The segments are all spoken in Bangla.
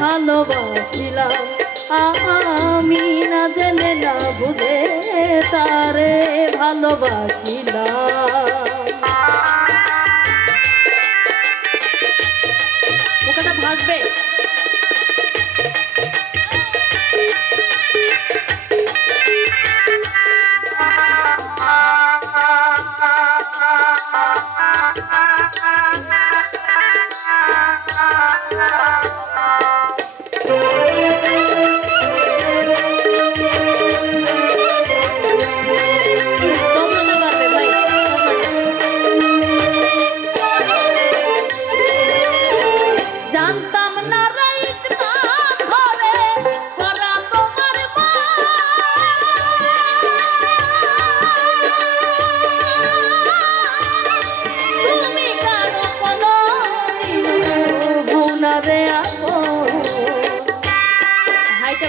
ভালোবাসিলাম। আমি না জেনে না বুঝে তারে ভালোবাসিলাম। ওখানে ভাসবে।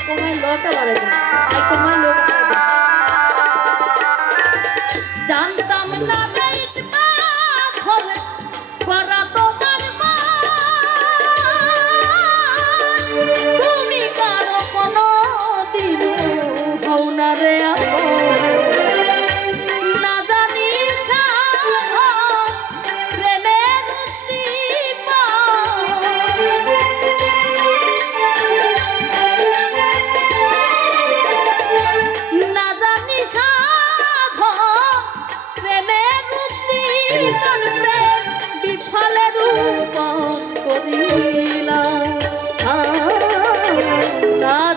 কমায় লটা বাড়ে দেন হাই কমায় লটা বাড়ে জানতাম না